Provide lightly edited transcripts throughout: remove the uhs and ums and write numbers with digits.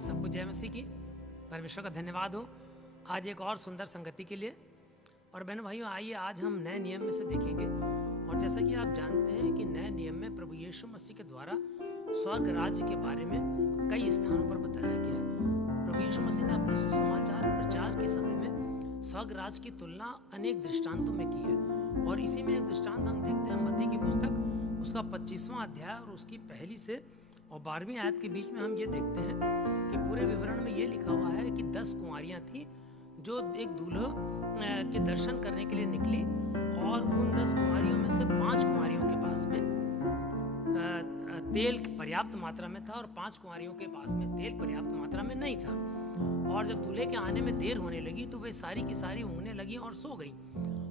सबको जय मसीह की। परमेश्वर का धन्यवाद हो आज एक और सुंदर संगति के लिए। और बहनों भाइयों, आइए आज हम नए नियम में से देखेंगे। और जैसा कि आप जानते हैं कि नए नियम में प्रभु यीशु मसीह के द्वारा स्वर्ग राज्य के बारे में कई स्थानों पर बताया गया है। प्रभु यीशु मसीह ने अपने सुसमाचार प्रचार के समय में स्वर्ग राज्य की तुलना अनेक दृष्टांतों में की है। और इसी में एक दृष्टांत हम देखते हैं मत्ती की पुस्तक उसका 25वां अध्याय और उसकी पहली से और 12वीं आयत के बीच में हम ये देखते हैं कि पूरे विवरण में ये लिखा हुआ है कि 10 कुंवारियाँ थीं जो एक दूल्हे के दर्शन करने के लिए निकली। और उन 10 कुंवारियों में से 5 कुंवारियों के पास में तेल पर्याप्त मात्रा में था और 5 कुंवारियों के पास में तेल पर्याप्त मात्रा में नहीं था। और जब दूल्हे के आने में देर होने लगी तो वे सारी की सारी ऊँघने लगी और सो गई।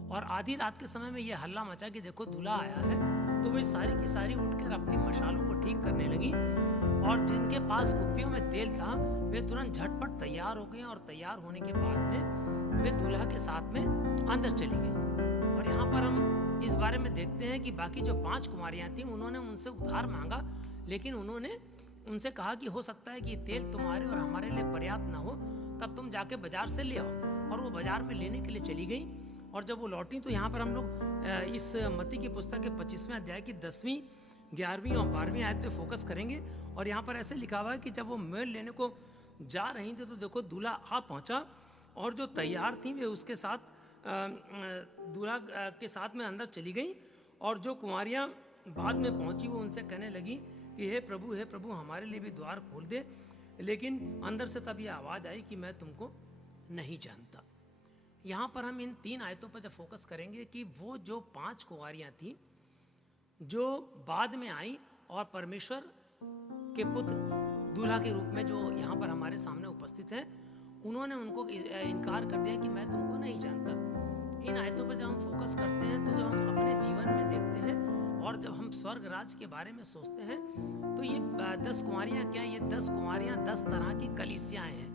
और आधी रात के समय में यह हल्ला मचा कि देखो दूल्हा आया है। तो वे सारी की सारी उठकर अपनी मशालों को ठीक करने लगी। और जिनके पास कुप्पियों में तेल था वे तुरंत झटपट तैयार हो गए। और तैयार होने के बाद में वे दूल्हा के साथ में अंदर चली गई। और यहाँ पर हम इस बारे में देखते हैं कि बाकी जो 5 कुंवारियाँ थीं उन्होंने उनसे उधार मांगा, लेकिन उन्होंने उनसे कहा कि हो सकता है कि तेल तुम्हारे और हमारे लिए पर्याप्त ना हो, तब तुम जाके बाजार से ले आओ। और वो बाजार में लेने के लिए चली गई। और जब वो लौटी तो यहाँ पर हम लोग इस मत्ती की पुस्तक के 25वें अध्याय की 10वीं, 11वीं और 12वीं आयत पे फोकस करेंगे। और यहाँ पर ऐसे लिखा हुआ है कि जब वो मेल लेने को जा रही थी तो देखो दूल्हा आ पहुँचा। और जो तैयार थी वे उसके साथ दूल्हा के साथ में अंदर चली गई। और जो कुंवारियाँ बाद में पहुँची वो उनसे कहने लगी कि हे प्रभु हमारे लिए भी द्वार खोल दे। लेकिन अंदर से तब ये आवाज़ आई कि मैं तुमको नहीं जानता। यहाँ पर हम इन 3 आयतों पर जब फोकस करेंगे कि वो जो 5 कुंवारियाँ थीं जो बाद में आई और परमेश्वर के पुत्र दूल्हा के रूप में जो यहाँ पर हमारे सामने उपस्थित हैं, उन्होंने उनको इनकार कर दिया कि मैं तुमको नहीं जानता। इन आयतों पर जब हम फोकस करते हैं तो जब हम अपने जीवन में देखते हैं और जब हम स्वर्ग राज के बारे में सोचते हैं तो ये 10 कुंवारियाँ क्या हैं? ये 10 कुंवारियाँ 10 तरह की कलीसियाँ हैं।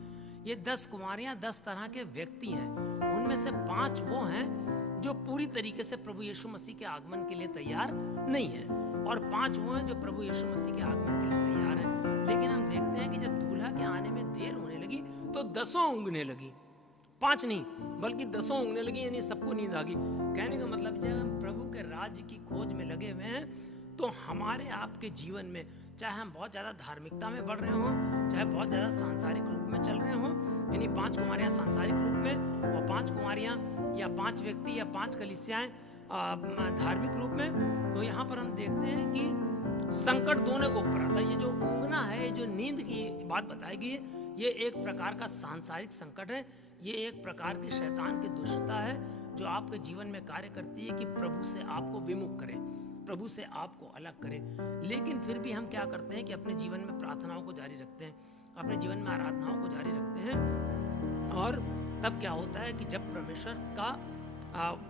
ये 10 कुंवारियाँ 10 तरह के व्यक्ति हैं। उनमें से 5 वो हैं जो पूरी तरीके से प्रभु यीशु मसीह के आगमन के लिए तैयार नहीं है। और 5 वो हैं जो प्रभु यीशु मसीह के आगमन के लिए तैयार हैं। लेकिन हम देखते हैं कि जब दूल्हा के आने में देर होने लगी तो 10 ऊँघने लगी। 5 नहीं बल्कि 10 ऊँघने लगी, यानी सबको नींद आ गई। कहने का मतलब जब हम प्रभु के राज्य की खोज में लगे हुए हैं तो हमारे आपके जीवन में चाहे हम बहुत ज़्यादा धार्मिकता में बढ़ रहे हों, चाहे बहुत ज़्यादा सांसारिक रूप में चल रहे हों, यानी 5 कुंवारियाँ सांसारिक रूप में और 5 कुंवारियाँ या 5 व्यक्ति या 5 कलीसियाएँ धार्मिक रूप में, तो यहाँ पर हम देखते हैं कि संकट दोनों को ऊपर आता है। ये जो ऊँघना है, ये जो नींद की बात बताई गई है, ये एक प्रकार का सांसारिक संकट है। ये एक प्रकार की शैतान की दुष्टता है जो आपके जीवन में कार्य करती है कि प्रभु से आपको विमुख करे, प्रभु से आपको अलग करे। लेकिन फिर भी हम क्या करते हैं कि अपने जीवन में प्रार्थनाओं को जारी रखते हैं, अपने जीवन में आराधनाओं को जारी रखते हैं। और तब क्या होता है कि जब परमेश्वर का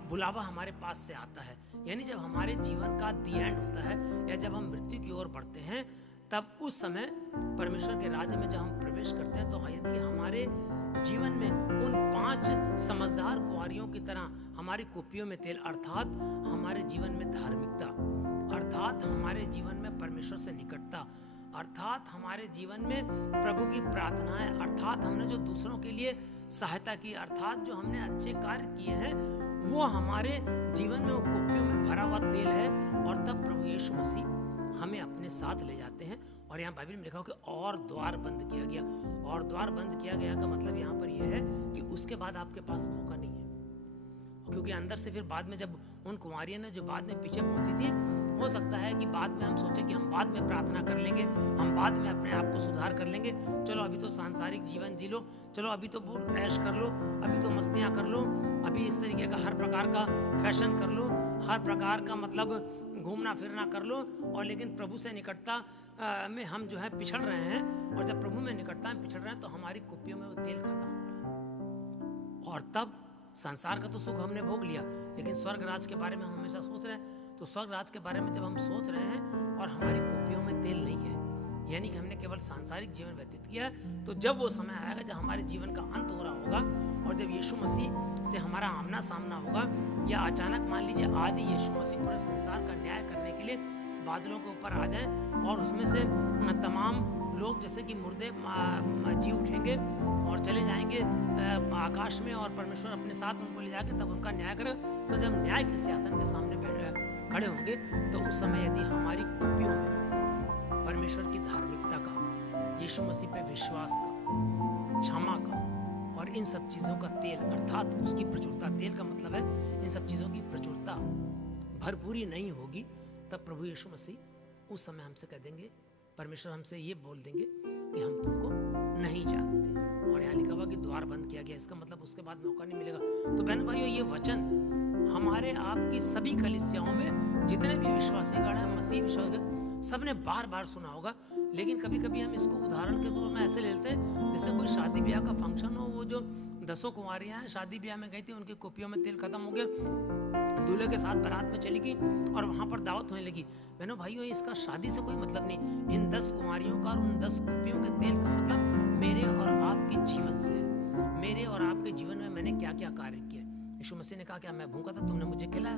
बुलावा हमारे पास से आता है, यानी जब हमारे जीवन का दी एंड होता है या जब हम मृत्यु की ओर बढ़ते हैं, तब उस समय परमेश्वर के राज्य में जब हम प्रवेश करते हैं तो यदि हमारे जीवन में उन 5 समझदार कुंवारियों की तरह हमारी कुप्पियों में तेल, अर्थात हमारे जीवन में धार्मिकता, अर्थात हमारे जीवन में परमेश्वर से निकटता, अर्थात हमारे जीवन में प्रभु की प्रार्थनाएं, अर्थात हमने जो दूसरों के लिए सहायता की, अर्थात जो हमने अच्छे कार्य किए हैं, वो हमारे जीवन में वो कुप्पियों में भरा हुआ तेल है। और तब प्रभु यीशु मसीह हमें अपने साथ ले जाते हैं। और यहाँ बाइबल में लिखा हो कि और द्वार बंद किया गया। और द्वार बंद किया गया का मतलब यहाँ पर यह है कि उसके बाद आपके पास मौका नहीं है। क्योंकि अंदर से फिर बाद में जब उन कुंवारियों ने जो बाद में पीछे पहुंची थी, हो सकता है कि बाद में हम सोचें कि हम बाद में प्रार्थना कर लेंगे, हम बाद में अपने आप को सुधार कर लेंगे, चलो अभी तो सांसारिक जीवन जी लो, चलो अभी तो ऐश कर लो, अभी तो मस्तियाँ कर लो, अभी इस तरीके का हर प्रकार का फैशन कर लो, हर प्रकार का मतलब घूमना फिरना कर लो। और लेकिन प्रभु से निकटता में हम जो है पिछड़ रहे हैं। और जब प्रभु में निकटता में पिछड़ रहे हैं तो हमारी कुप्पियों में वो तेल खत्म हो रहा है। और तब संसार का तो सुख हमने भोग लिया, लेकिन स्वर्ग राज के बारे में हम हमेशा सोच रहे हैं। तो स्वर्ग राज के बारे में जब हम सोच रहे हैं और हमारी कुप्पियों में तेल नहीं है, यानी कि हमने केवल सांसारिक जीवन व्यतीत किया है, तो जब वो समय आएगा जब हमारे जीवन का अंत हो रहा होगा और जब यीशु मसीह से हमारा आमना सामना होगा, या अचानक मान लीजिए आदि यीशु मसीह पूरे संसार का न्याय करने के लिए बादलों के ऊपर आ जाएं और उसमें से तमाम लोग जैसे कि मुर्दे जी उठेंगे और चले जाएंगे आकाश में, और परमेश्वर अपने साथ उनको ले जाके तब उनका न्याय करे। तो जब न्याय के सिंहासन के सामने खड़े होंगे तो उस समय यदि हमारी कुप्पियों में परमेश्वर की धार्मिकता का, यीशु मसीह पे विश्वास का, क्षमा का और इन सब चीज़ों का तेल अर्थात उसकी प्रचुरता, तेल का मतलब है इन सब चीज़ों की प्रचुरता भरपूरी नहीं होगी, तब प्रभु यीशु मसीह उस समय हमसे कह देंगे, परमेश्वर हमसे ये बोल देंगे कि हम तुमको नहीं जानते। और यहाँ लिखा हुआ कि द्वार बंद किया गया, इसका मतलब उसके बाद मौका नहीं मिलेगा। तो बहन भाइयों, ये वचन हमारे आपकी सभी कलीसियाओं में जितने भी विश्वासीगण हैं, मसीह विश्वासी, सबने बार बार सुना होगा। लेकिन कभी कभी हम इसको उदाहरण के तौर में ऐसे ले लेते हैं जैसे कोई शादी ब्याह का फंक्शन हो। वो जो 10 कुंवारियां हैं शादी ब्याह में गई थी, उनकी कुप्पियों में तेल खत्म हो गया, दूल्हे के साथ बारात में चली गई और वहां पर दावत होने लगी। बहनों भाइयों, इसका शादी से कोई मतलब नहीं। इन 10 कुंवारियों का और उन 10 कुप्पियों के तेल का मतलब मेरे और आपके जीवन से है। मेरे और आपके जीवन में मैंने क्या क्या कार्य किए। यीशु मसीह ने कहा, क्या मैं भूखा था, तुमने मुझे खिलाया?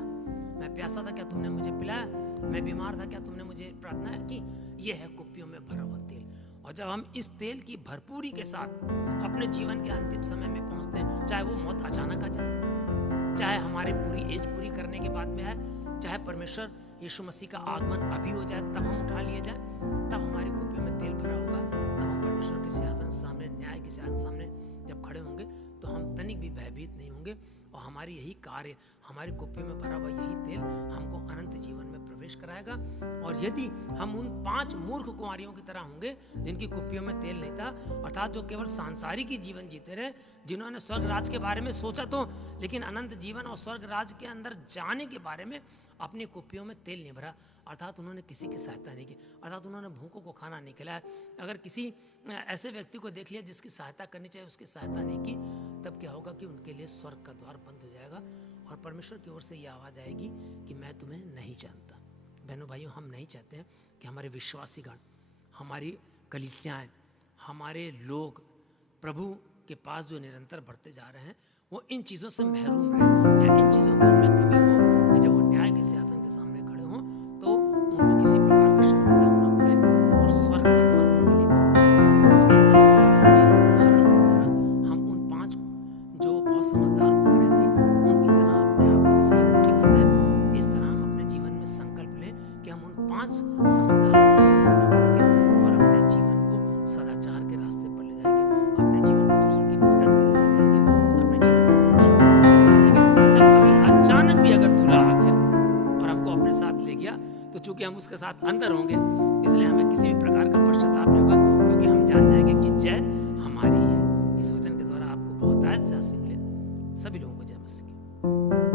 मैं प्यासा था, क्या तुमने मुझे पिलाया? मैं बीमार था, क्या तुमने मुझे प्रार्थना की? यह है कुप्पियों में भरा हुआ तेल। और जब हम इस तेल की भरपूरी के साथ अपने जीवन के अंतिम समय में पहुंचते हैं, चाहे वो मौत अचानक आ जाए, चाहे हमारे पूरी एज पूरी करने के बाद में आए, चाहे परमेश्वर यीशु मसीह का आगमन अभी हो जाए तब हम उठा लिए जाए, तब हमारी कुप्पियों में तेल भरा होगा। तब हम परमेश्वर के सिंहासन सामने, न्याय के सिंहासन सामने जब खड़े होंगे तो हम तनिक भी भयभीत नहीं होंगे। और हमारी यही कार्य, हमारी कुप्पियों में भरा हुआ यही तेल हमको अनंत जीवन में प्रवेश कराएगा। और यदि हम उन 5 मूर्ख कुंवारियों की तरह होंगे जिनकी कुप्पियों में तेल नहीं था, अर्थात जो केवल सांसारिक ही जीवन जीते रहे, जिन्होंने स्वर्ग राज के बारे में सोचा तो, लेकिन अनंत जीवन और स्वर्ग राज के अंदर जाने के बारे में अपनी कुप्पियों में तेल नहीं भरा, अर्थात उन्होंने किसी की सहायता नहीं की, अर्थात उन्होंने भूखों को खाना नहीं खिलाया। अगर किसी ऐसे व्यक्ति को देख लिया जिसकी सहायता करनी चाहिए, उसकी सहायता नहीं की, तब क्या होगा कि उनके लिए स्वर्ग का द्वार बंद हो जाएगा और परमेश्वर की ओर से यह आवाज़ आएगी कि मैं तुम्हें नहीं जानता। बहनों भाइयों, हम नहीं चाहते हैं कि हमारे विश्वासीगण, हमारी कलीसियाएं, हमारे लोग प्रभु के पास जो निरंतर बढ़ते जा रहे हैं, वो इन चीज़ों से महरूम रहे, या इन चीज़ों की उनमें कमी हो कि जब वो न्याय के सिंहासन के सामने खड़े हों तो उनको किसी प्रकार का शर्मिंदा होना पड़े और स्वर्ग का द्वार उनके लिए बंद हो। तो इन 10 कुमारियों के उदाहरण के द्वारा हम उन 5 जो बहुत समझदार कुमारें थी, उनकी तरह अपने आप को जैसे मुट्ठी बंद है, इस तरह हम अपने जीवन में संकल्प लें कि हम उन 5 समझदार कुमारों की तरह बनेंगे और अपने जीवन को सदाचार के रास्ते पर ले जाएंगे, अपने जीवन को दूसरों की मदद के लिए ले जाएंगे, अपने जीवन को परमेश्वर के रास्ते पर ले जाएंगे। तब कभी अचानक भी अगर दूल्हा आ गया और हमको अपने साथ ले गया, तो चूंकि हम उसके साथ अंदर होंगे, इसलिए हमें किसी भी प्रकार का पश्चाताप नहीं होगा, क्योंकि हम जान जाएंगे कि जय हमारी है। इस वचन के द्वारा आपको बहुत आयत से आशीष मिले। सभी लोगों को जय मसीह की।